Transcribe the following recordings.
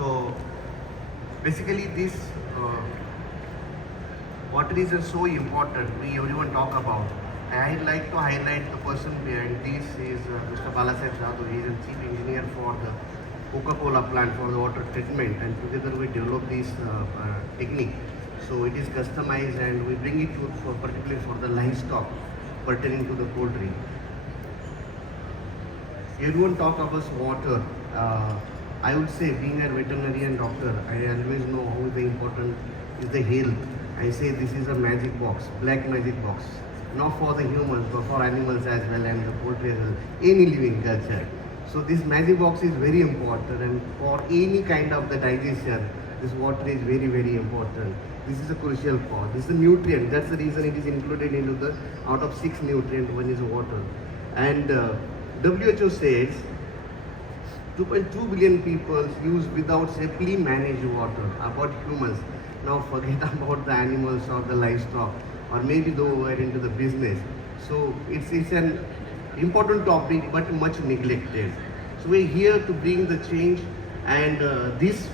So basically this water is so important. We everyone talk about. I'd like to highlight the person behind this is Mr. Balasaheb Jadhav. He is a chief engineer for the Coca-Cola plant for the water treatment, and together we develop this technique. So it is customized and we bring it to for particularly for the livestock pertaining to the poultry. Everyone talk about water. I would say being a veterinarian doctor, I always know how the important is the health. I say this is a magic box, black magic box, not for the humans but for animals as well and the poultry as well, any living culture. So this magic box is very important, and for any kind of the digestion, this water is very very important. This is a crucial part. This is a nutrient. That's the reason it is included into the out of 6 nutrients, one is water. And WHO says 2.2 billion people use without safely managed water. About humans, now forget about the animals or the livestock, or maybe though we're into the business. So it's an important topic but much neglected. So we're here to bring the change, and this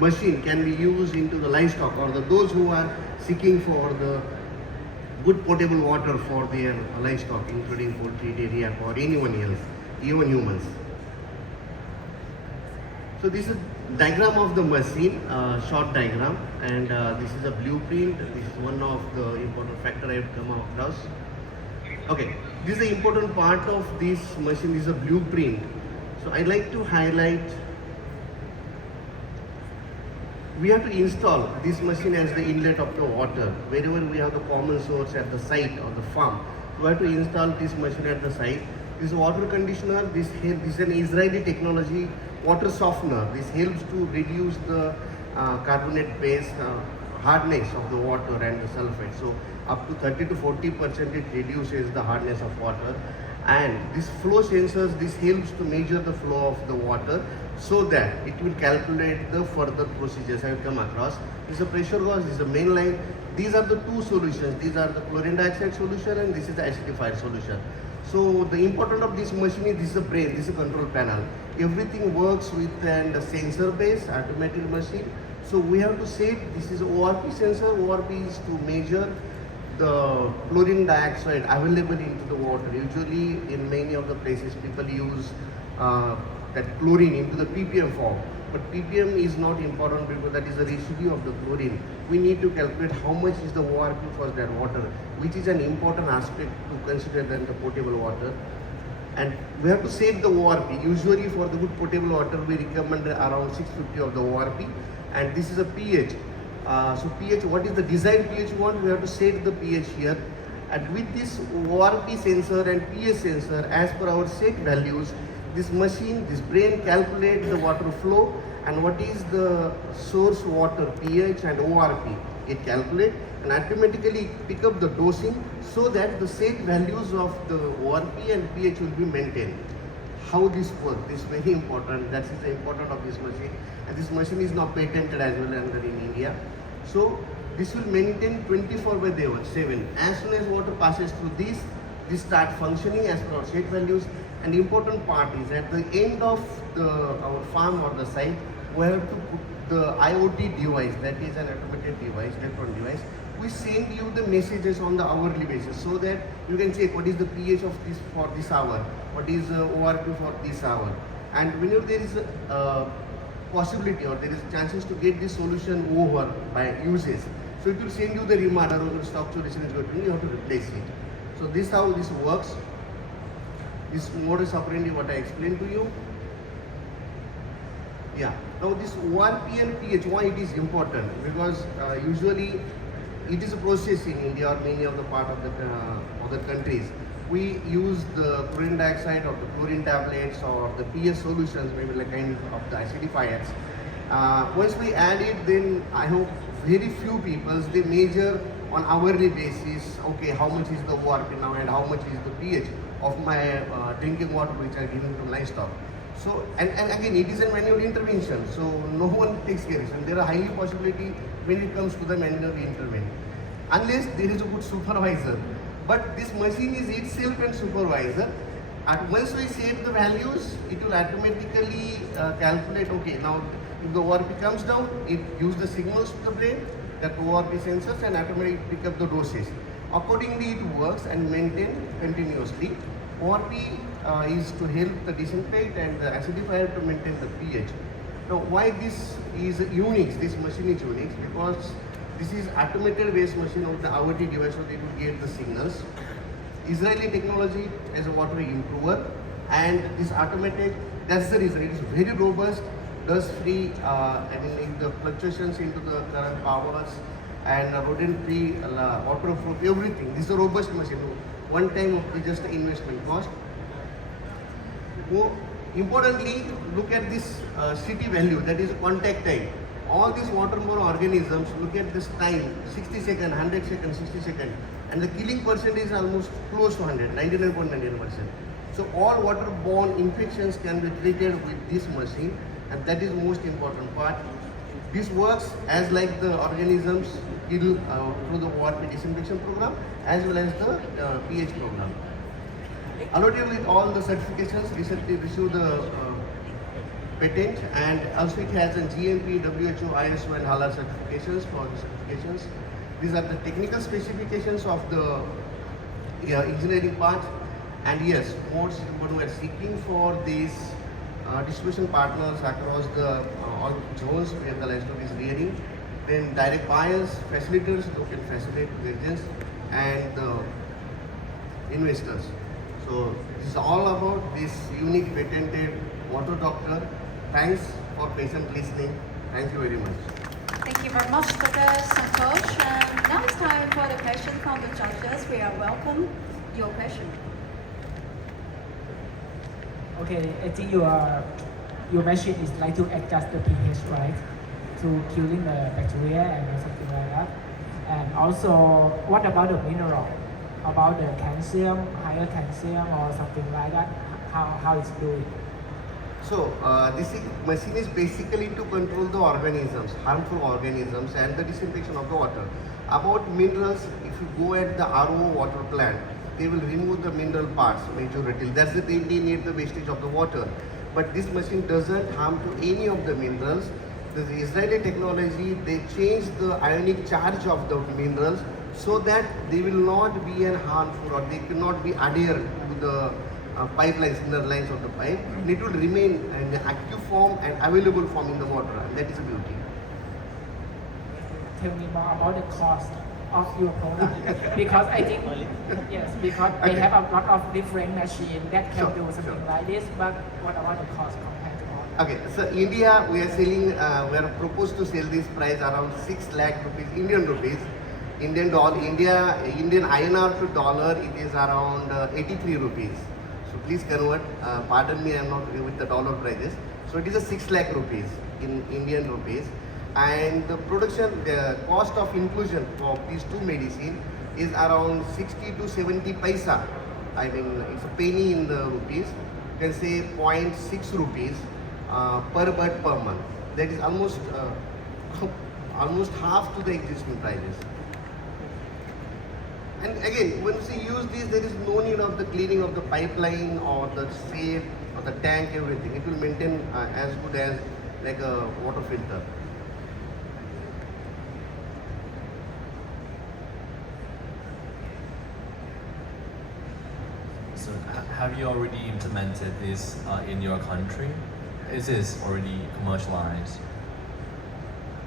machine can be used into the livestock or those who are seeking for the good potable water for their livestock, including poultry, dairy, or anyone else, even humans. So this is diagram of the machine, short diagram, and this is a blueprint. This is one of the important factor I have come across. Okay, this is the important part of this machine. This is a blueprint. So I like to highlight. We have to install this machine as the inlet of the water. Wherever we have the common source at the site or the farm, we have to install this machine at the site. This water conditioner, this is an Israeli technology, water softener. This helps to reduce the carbonate base hardness of the water and the sulfate. So up to 30 to 40% it reduces the hardness of water. And this flow sensors, this helps to measure the flow of the water, so that it will calculate the further procedures I have come across. This is a pressure gauge, this is a main line. These are the two solutions. These are the chlorine dioxide solution and this is the acidifier solution. So the important of this machine is this is a brain, this is a control panel. Everything works with a sensor based automatic machine. So we have to set, this is ORP sensor. ORP is to measure the chlorine dioxide available into the water. Usually in many of the places people use that chlorine into the ppm form, but ppm is not important because that is the residue of the chlorine. We need to calculate how much is the ORP for that water, which is an important aspect to consider than the potable water. And we have to set the ORP. Usually for the good potable water we recommend around 650 of the ORP, and this is a pH. So pH, what is the desired pH you want? We have to set the pH here, and with this ORP sensor and pH sensor, as per our set values, this machine, this brain calculates the water flow and what is the source water pH and ORP. It calculates and automatically pick up the dosing so that the set values of the ORP and pH will be maintained. How this works, this is very important. That is the importance of this machine, and this machine is now patented as well under in India. So this will maintain 24/7. As soon as water passes through this start functioning as per our set values. And the important part is at the end of our farm or the site, we have to put the IoT device, that is an automated device, electronic device. We send you the messages on the hourly basis so that you can check what is the pH of this for this hour, what is ORP for this hour. And whenever there is a possibility or there is chances to get this solution over by usage, so it will send you the reminder or the stock solution is going, you have to replace it. So this is how this works. This modus operandi what I explained to you. Yeah. Now this ORP and pH, why it is important? Because usually it is a process in India or many of the part of the other countries. We use the chlorine dioxide or the chlorine tablets or the pH solutions, maybe like kind of the acidifiers. Once we add it, then I hope very few people they measure on hourly basis. Okay, how much is the ORP now and how much is the pH of my drinking water which are given to livestock. So and again it is a manual intervention, so no one takes care of it. And there are highly possibility when it comes to the manual intervention, unless there is a good supervisor. But this machine is itself a supervisor. And once we set the values, it will automatically calculate. Okay, now If the ORP comes down, it gives the signals to the brain that ORP sensors and automatically pick up the doses. Accordingly, it works and maintain continuously. ORP is to help the disinfect and the acidifier to maintain the pH. Now, why this is unique? This machine is unique because this is automated waste machine of the IoT device, so they will get the signals. Israeli technology as a water improver, and this automatic. That's the reason it is very robust, dust free, and the fluctuations into the current powers and rodent free, waterproof, everything. This is a robust machine. One time of just the investment cost. More importantly, look at this CT value, that is contact time. All these waterborne organisms, look at this time, 60 seconds, 100 seconds, 60 seconds, and the killing percentage is almost close to 100, 99.99%. So all waterborne infections can be treated with this machine, and that is most important part. This works as like the organisms kill through the ORP disinfection program as well as the pH program. Allotted with all the certifications, recently received the patent, and also it has a GMP, WHO, ISO and HALA certifications for the certifications. These are the technical specifications of the engineering part. And yes, most what we are seeking for these distribution partners across the all zones where the livestock is rearing, then direct buyers, facilitators who can facilitate the agents, and the investors. So this is all about this unique patented water doctor. Thanks for patient listening. Thank you very much. Thank you very much, Dr. Santosh. And now it's time for the question from the judges. We are welcome your question. Okay, I think your machine is like to adjust the pH, right? To killing the bacteria and something like that. And also, what about the mineral? About the calcium, higher calcium or something like that? How it's doing? So this machine is basically to control the organisms, harmful organisms, and the disinfection of the water. About minerals, if you go at the RO water plant, they will remove the mineral parts majority. That's the thing, they need the wastage of the water. But this machine doesn't harm to any of the minerals. The Israeli technology, they change the ionic charge of the minerals so that they will not be harmful or they cannot be adhered to the pipelines, inner lines of the pipe. And it will remain in the active form and available form in the water, and that is a beauty. Tell me more about the cost of your product because I think yes, because they have a lot of different machines that can do something like this. But what about the cost compared to all? Okay, so India we are selling, we are proposed to sell this price around 6 lakh rupees, Indian rupees. Indian INR to dollar, it is around 83 rupees. So please convert. Pardon me, I am not with the dollar prices. So it is a 6 lakh rupees in Indian rupees. And the production, the cost of inclusion of these two medicine is around 60 to 70 paisa. I mean, it's a penny in the rupees. You can say 0.6 rupees per bird per month. That is almost almost half to the existing prices. And again, once you use this, there is no need of the cleaning of the pipeline or the safe or the tank, everything. It will maintain as good as like a water filter. So have you already implemented this in your country? Is this already commercialized?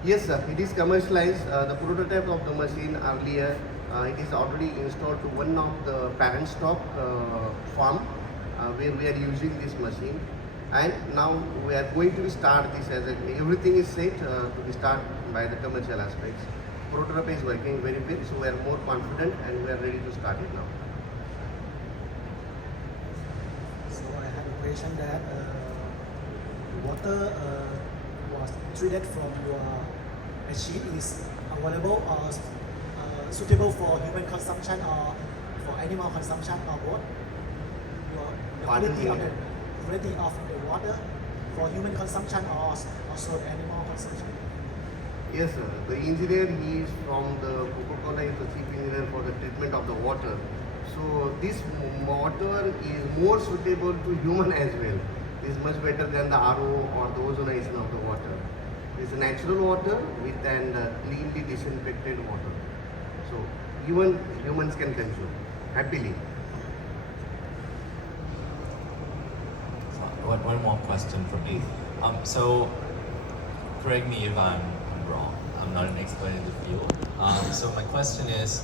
Yes, sir. It is commercialized. The prototype of the machine earlier, it is already installed to one of the parent stock farm where we are using this machine. And now we are going to start this as everything is set to be start by the commercial aspects. Prototype is working very well, so we are more confident and we are ready to start it now. So I have a question that water was treated from your machine is available or suitable for human consumption or for animal consumption or both? The quality of the water for human consumption or also animal consumption? Yes, sir. The engineer, he is from the Coca-Cola, is the chief engineer for the treatment of the water. So this water is more suitable to human as well. It is much better than the RO or the ozonization of the water. It's a natural water with and cleanly disinfected water. So even humans can consume happily. One more question from me. So, correct me if I'm wrong. I'm not an expert in the field. So my question is,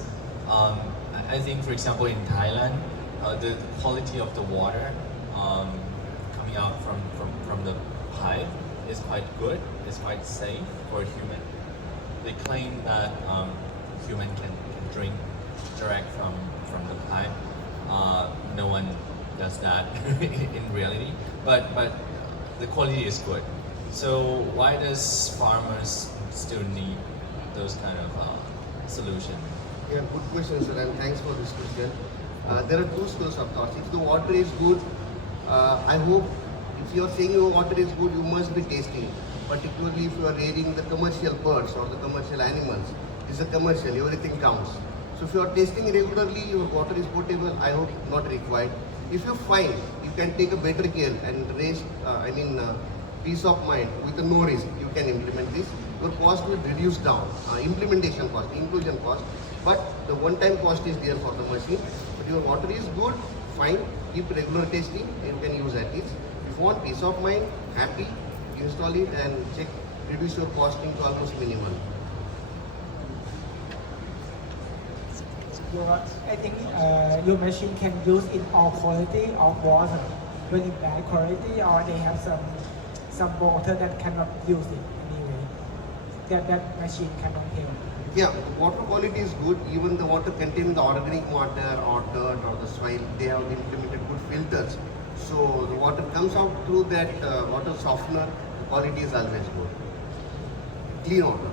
I think, for example, in Thailand, the quality of the water coming out from the pipe is quite good. It's quite safe for a human. They claim that human can drink direct from the pipe. No one does that in reality, but the quality is good. So why does farmers still need those kind of solution? Yeah, good question, sir, and thanks for this question. There are two schools of thought. If the water is good, I hope if you are saying your water is good, you must be tasting. Particularly if you are rearing the commercial birds or the commercial animals. It's a commercial, everything counts. So if you are tasting regularly, your water is potable, I hope not required. If you find you can take a better care and raise, peace of mind with no risk, you can implement this. Your cost will reduce down, implementation cost, inclusion cost, but the one-time cost is there for the machine. But your water is good, fine, keep regular testing, you can use at least. If you want peace of mind, happy, install it and check, reduce your costing to almost minimal. I think your machine can use in all quality of water. When it's bad quality or they have some water that cannot use it anyway. That machine cannot help. Yeah, water quality is good. Even the water containing the organic matter or dirt or the soil, they have implemented good filters. So the water comes out through that water softener. The quality is always good. Clean water.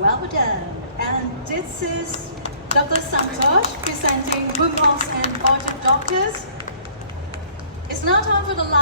Well done. And this is Dr. Santosh presenting BooM-Ox and Budget Doctors. It's now time for the last